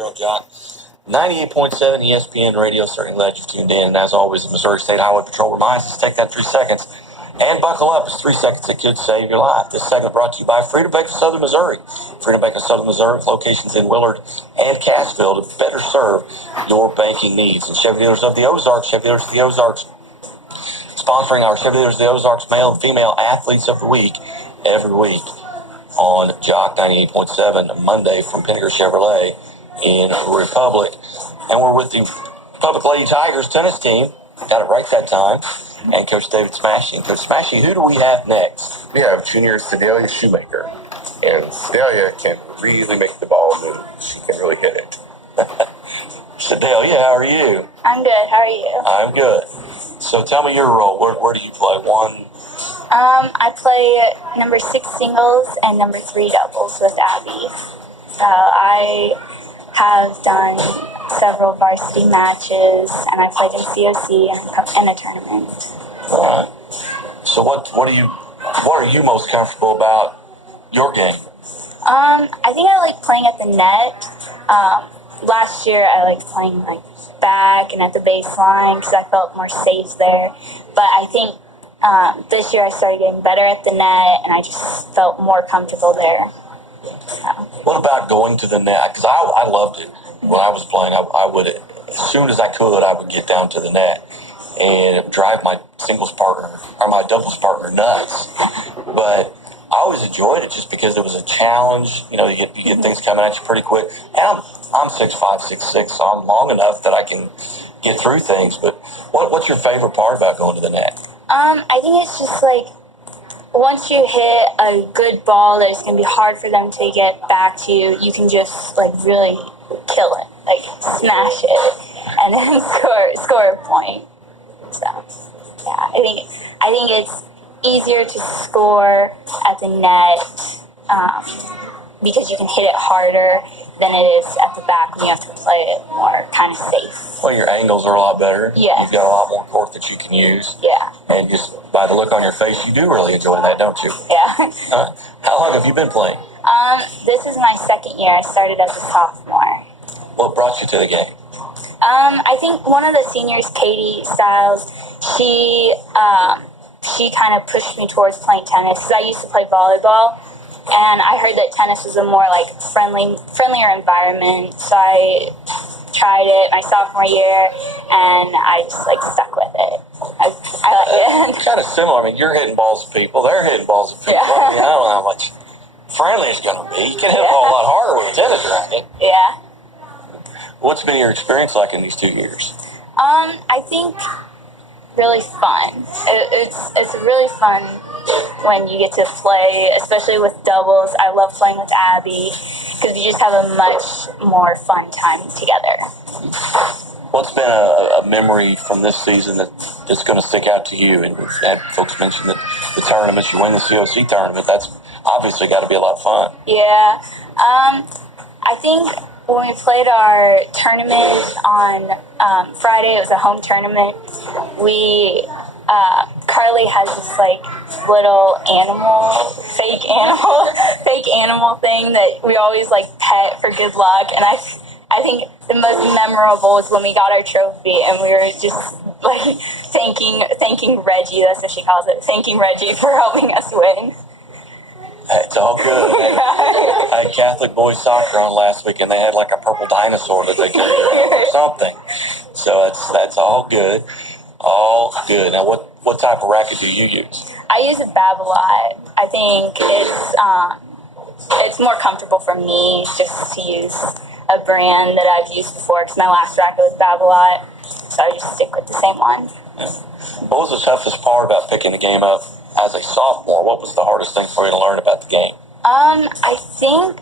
here on Jock. 98.7 ESPN Radio, certainly glad you've tuned in. And as always, the Missouri State Highway Patrol reminds us to take that 3 seconds and buckle up. It's 3 seconds that could save your life. This segment brought to you by Freedom Bank of Southern Missouri. Freedom Bank of Southern Missouri, with locations in Willard and Cassville to better serve your banking needs. And Chevy Dealers of the Ozarks, Chevy Dealers of the Ozarks, sponsoring our Chevy Dealers of the Ozarks male and female athletes of the week every week on Jock 98.7 Monday from Pinnaker Chevrolet in Republic. And we're with the Republic Lady Tigers tennis team. Got it right that time. And Coach David Smashy. Coach Smashy, who do we have next? We have junior Sedalia Shoemaker. And Sedalia can really make the ball move. She can really hit it. Sedalia, how are you? I'm good. How are you? I'm good. So tell me your role. Where do you play? I play number 6 singles and number 3 doubles with Abby. I have done several varsity matches, and I played in COC and a tournament. All right. So what are you most comfortable about your game? I think I like playing at the net. Last year I liked playing like back and at the baseline because I felt more safe there. But I think this year I started getting better at the net, and I just felt more comfortable there. So. What about going to the net? Because I loved it. When I was playing, I would, as soon as I could, I would get down to the net and drive my singles partner or my doubles partner nuts. But I always enjoyed it just because it was a challenge. You know, you get things coming at you pretty quick. And I'm 6'5", 6'6", so I'm long enough that I can get through things. But what's your favorite part about going to the net? I think it's just like once you hit a good ball that it's going to be hard for them to get back to you, you can just like really kill it, like smash it, and then score a point. So yeah, I think it's easier to score at the net because you can hit it harder than it is at the back when you have to play it more kind of safe. Well, your angles are a lot better. Yeah. You've got a lot more court that you can use. Yeah. And just by the look on your face, you do really enjoy that, don't you? Yeah. How long have you been playing? This is my 2nd year. I started as a sophomore. What brought you to the game? I think one of the seniors, Katie Stiles, she kind of pushed me towards playing tennis because I used to play volleyball. And I heard that tennis was a more like friendlier environment, so I tried it my sophomore year, and I just like stuck with it. I like it. Kind of similar. I mean, you're hitting balls at people; they're hitting balls at people. Yeah. I mean, I don't know how much friendly it's going to be. You can hit a ball a lot harder with a tennis racket. Yeah. What's been your experience like in these 2 years? I think really fun. It's really fun when you get to play, especially with doubles. I love playing with Abby because you just have a much more fun time together. What's been a memory from this season that's going to stick out to you? And we've had folks mention that the tournaments, you win the COC tournament, that's obviously got to be a lot of fun. Yeah. I think when we played our tournament on Friday, it was a home tournament, Carly has this like little fake animal thing that we always like pet for good luck. And I think the most memorable was when we got our trophy and we were just like thanking Reggie, that's what she calls it, thanking Reggie for helping us win. It's all good. I had Catholic boys soccer on last week, and they had like a purple dinosaur that they carried around or something. So that's all good. All good. Now, what type of racket do you use? I use a Babolat. I think it's more comfortable for me just to use a brand that I've used before because my last racket was Babolat, so I just stick with the same one. Yeah. What was the toughest part about picking the game up as a sophomore? What was the hardest thing for you to learn about the game? I think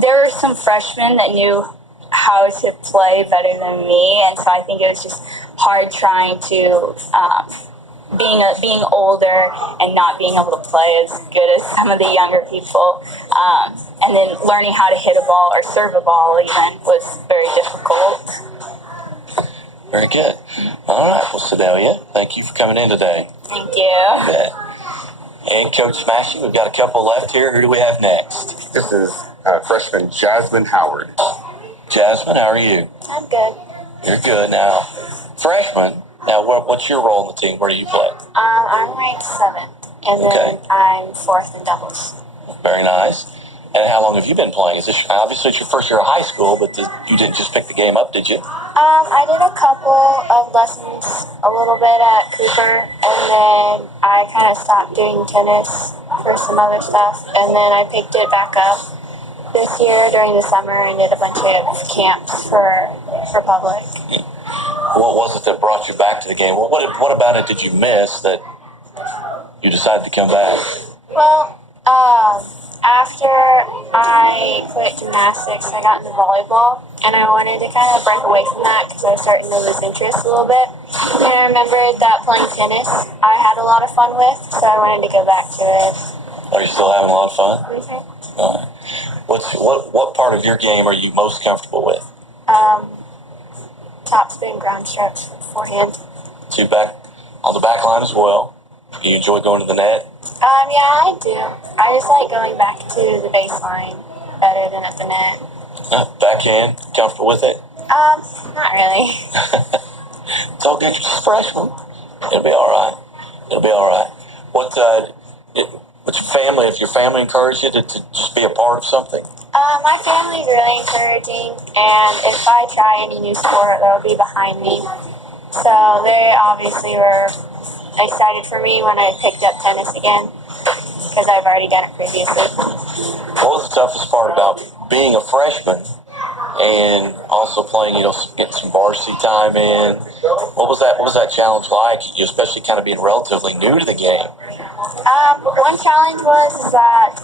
there were some freshmen that knew how to play better than me, and so I think it was just hard trying to being older and not being able to play as good as some of the younger people, and then learning how to hit a ball or serve a ball even was very difficult. Very good. All right, well, Sedalia, thank you for coming in today. Thank you. Bet. And Coach Smashy, we've got a couple left here. Who do we have next? This is freshman Jasmine Howard. Jasmine, how are you? I'm good. You're good. Now, freshman, now what's your role in the team? Where do you play? I'm ranked 7th, and then I'm 4th in doubles. Very nice. And how long have you been playing? Is this obviously it's your first year of high school, but you didn't just pick the game up, did you? I did a couple of lessons, a little bit at Cooper, and then I kind of stopped doing tennis for some other stuff, and then I picked it back up this year during the summer and did a bunch of camps for public. What was it that brought you back to the game? What about it did you miss that you decided to come back? Well, after I quit gymnastics, I got into volleyball, and I wanted to kind of break away from that because I was starting to lose interest a little bit. And I remembered that playing tennis I had a lot of fun with, so I wanted to go back to it. Are you still having a lot of fun? Mm-hmm. All right. What part of your game are you most comfortable with? Top spin, ground strokes, forehand. So you back on the back line as well. Do you enjoy going to the net? Yeah, I do. I just like going back to the baseline better than at the net. Backhand, comfortable with it? Not really. It's all good. You're just a freshman. It'll be all right. It'll be all right. What's your family? If your family encouraged you to just be a part of something? My family's really encouraging, and if I try any new sport, they'll be behind me. So they obviously were excited for me when I picked up tennis again, because I've already done it previously. What was the toughest part about being a freshman and also playing, getting some varsity time in? What was that challenge like? You especially kind of being relatively new to the game. One challenge was that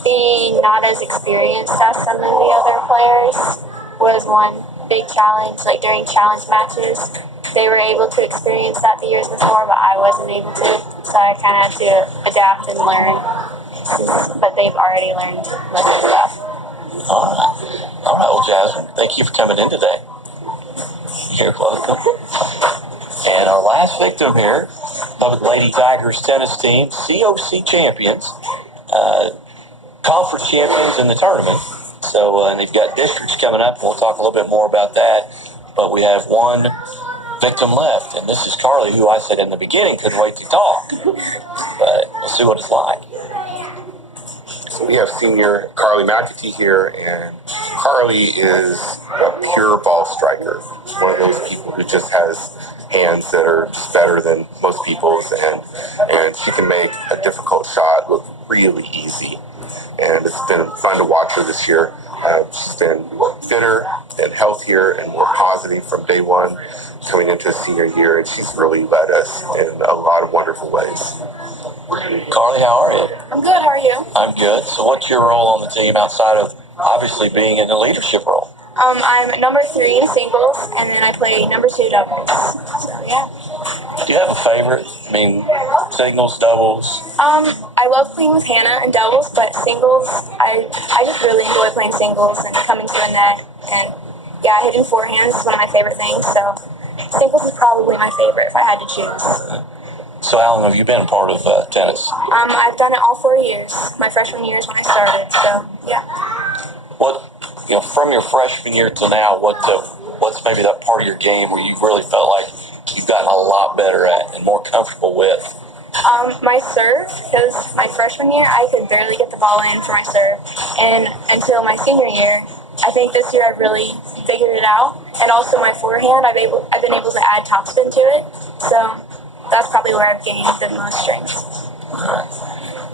being not as experienced as some of the other players was one big challenge. Like during challenge matches, they were able to experience that the years before, but I wasn't able to. So I kind of had to adapt and learn. But they've already learned most of the stuff. All right. Well, Jasmine, thank you for coming in today. You're welcome. And our last victim here, Lubbock Lady Tigers tennis team, COC champions, conference champions in the tournament. So, and they've got districts coming up, and we'll talk a little bit more about that. But we have one victim left, and this is Carly, who I said in the beginning couldn't wait to talk. But we'll see what it's like. So we have senior Carly McAtee here, and Carly is a pure ball striker. One of those people who just has hands that are just better than most people's, and she can make a difficult shot look really easy. And it's been fun to watch her this year. She's been fitter and healthier and more positive from day one coming into a senior year, and she's really led us in a lot of wonderful ways. Carly, how are you? I'm good. How are you? I'm good. So what's your role on the team outside of obviously being in a leadership role? I'm number 3 in singles, and then I play number 2 doubles. So, yeah. Do you have a favorite? I mean, singles, doubles? I love playing with Hannah in doubles, but singles, I just really enjoy playing singles and coming to the net. And, yeah, hitting forehands is one of my favorite things, so singles is probably my favorite if I had to choose. So how long have you been a part of tennis? I've done it all 4 years. My freshman year is when I started, so, yeah. From your freshman year till now, what's maybe that part of your game where you really felt like you've gotten a lot better at and more comfortable with? My serve, because my freshman year, I could barely get the ball in for my serve. And until my senior year, I think this year I've really figured it out. And also my forehand, I've been able to add topspin to it. So that's probably where I've gained the most strength. All right.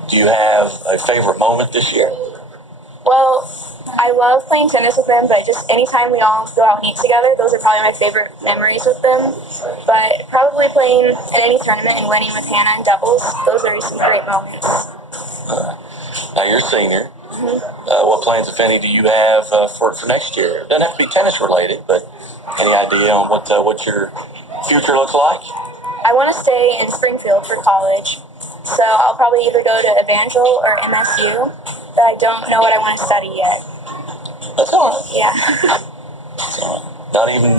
Do you have a favorite moment this year? Well, I love playing tennis with them, but just anytime we all go out and eat together, those are probably my favorite memories with them. But probably playing in any tournament and winning with Hannah in doubles, those are some great moments. Now you're a senior. Mm-hmm. What plans, if any, do you have for next year? It doesn't have to be tennis related, but any idea on what your future looks like? I want to stay in Springfield for college, so I'll probably either go to Evangel or MSU, but I don't know what I want to study yet. That's all right. Yeah. That's all right. Not even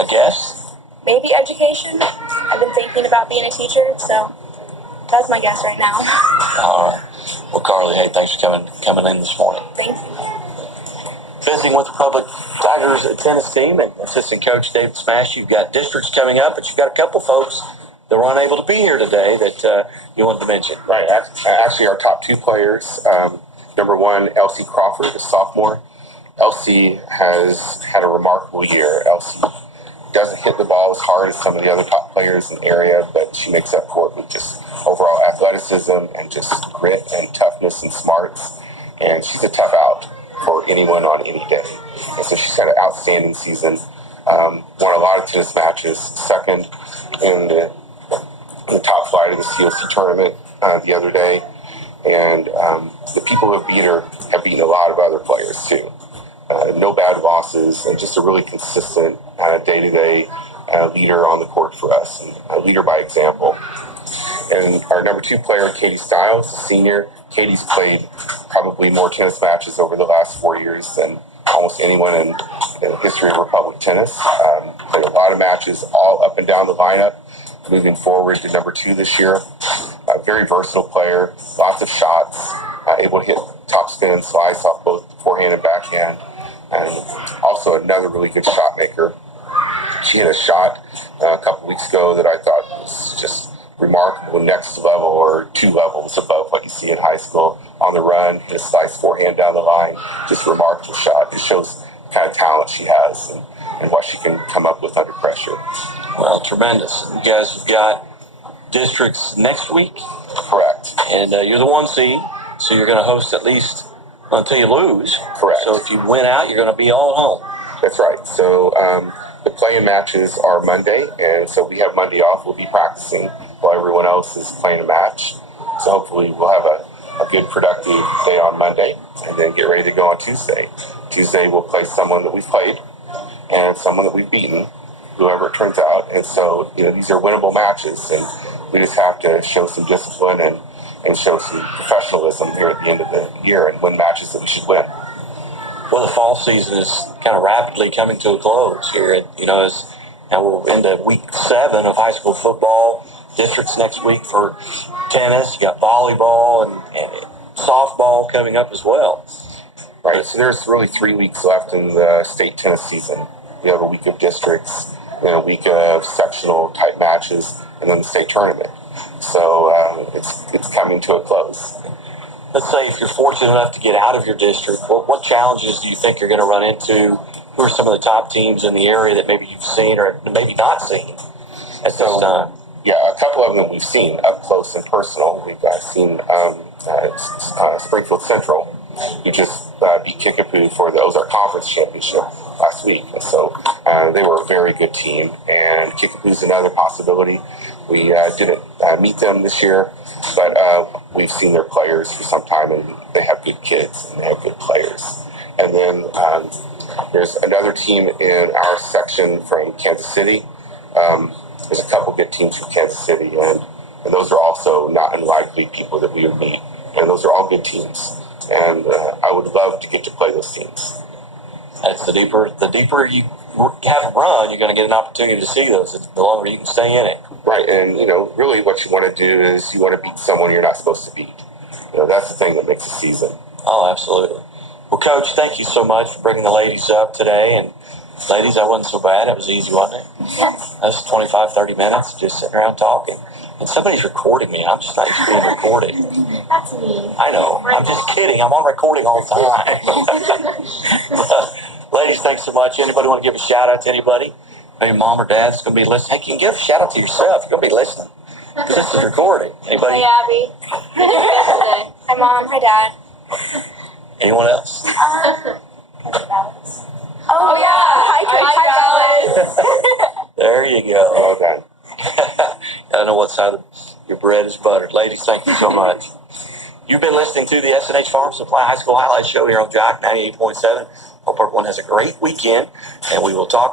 a guess? Maybe education. I've been thinking about being a teacher, so that's my guess right now. All right. Well, Carly, hey, thanks for coming in this morning. Thank you. visiting with the Public Tigers tennis team and assistant coach David Smash. You've got districts coming up, but you've got a couple folks that were unable to be here today that you wanted to mention. Right. Actually, our top two players, number one, Elsie Crawford, a sophomore. Elsie has had a remarkable year. Elsie doesn't hit the ball as hard as some of the other top players in the area, but she makes up for it with just overall athleticism and just grit and toughness and smarts. And she's a tough out for anyone on any day. And so she's had an outstanding season. Won a lot of tennis matches, second in the top flight of the COC tournament the other day. And the people who have beat her have beaten a lot of other players too. No bad losses, and just a really consistent day-to-day leader on the court for us, and a leader by example. And our number two player, Katie Stiles, a senior. Katie's played probably more tennis matches over the last 4 years than almost anyone in the history of Republic tennis. Played a lot of matches all up and down the lineup, moving forward to number two this year. A very versatile player, lots of shots, able to hit top spin and slice off both forehand and backhand, and also another really good shot maker. She hit a shot a couple weeks ago that I thought was just remarkable, next level or 2 levels above what you see in high school. On the run, hit a slice forehand down the line, just a remarkable shot. It shows the kind of talent she has and what she can come up with under pressure. Well, tremendous. You guys have got districts next week. Correct. And you're the 1 seed, so you're going to host at least until you lose. Correct. So if you win out, you're going to be all at home. That's right. So the play-in matches are Monday, and so we have Monday off. We'll be practicing while everyone else is playing a match. So hopefully we'll have a good, productive day on Monday, and then get ready to go on Tuesday. Tuesday we'll play someone that we've played and someone that we've beaten, whoever it turns out. And so, these are winnable matches, and we just have to show some discipline and show some professionalism here at the end of the year and win matches that we should win. Well, the fall season is kind of rapidly coming to a close here. As now we're into week 7 of high school football. Districts next week for tennis. You got volleyball and softball coming up as well. Right. So there's really 3 weeks left in the state tennis season. We have a week of districts, then a week of sectional type matches, and then the state tournament. So it's coming to a close. Let's say if you're fortunate enough to get out of your district, what challenges do you think you're going to run into? Who are some of the top teams in the area that maybe you've seen or maybe not seen at this time? Yeah, a couple of them we've seen up close and personal. We've seen Springfield Central, who just beat Kickapoo for the Ozark Conference Championship last week. And so they were a very good team, and Kickapoo's another possibility. We didn't meet them this year, but we've seen their players for some time, and they have good kids, and they have good players. And then there's another team in our section from Kansas City. There's a couple good teams from Kansas City, and those are also not unlikely people that we would meet. And those are all good teams. And I would love to get to play those teams. That's the deeper you have a run, you're going to get an opportunity to see those. The longer you can stay in it. Right, and really what you want to do is you want to beat someone you're not supposed to beat. That's the thing that makes a season. Oh, absolutely. Well, Coach, thank you so much for bringing the ladies up today. And ladies, that wasn't so bad. It was easy, wasn't it? Yes. That's 25, 30 minutes just sitting around talking. And somebody's recording me. I'm just not used to being recorded. That's me. I know. I'm just kidding. I'm on recording all the time. Ladies, thanks so much. Anybody want to give a shout out to anybody? Maybe mom or dad's going to be listening. Hey, you can give a shout out to yourself. You're going to be listening. This is recording. Anybody? Hi, Abby. Hi, Mom. Hi, Dad. Anyone else? Oh, yeah. Hi, Dallas. There you go. Well done. I don't know what side of your bread is buttered. Ladies, thank you so much. You've been listening to the S&H Farm Supply High School Highlight Show here on Jock 98.7. Hope everyone has a great weekend, and we will talk to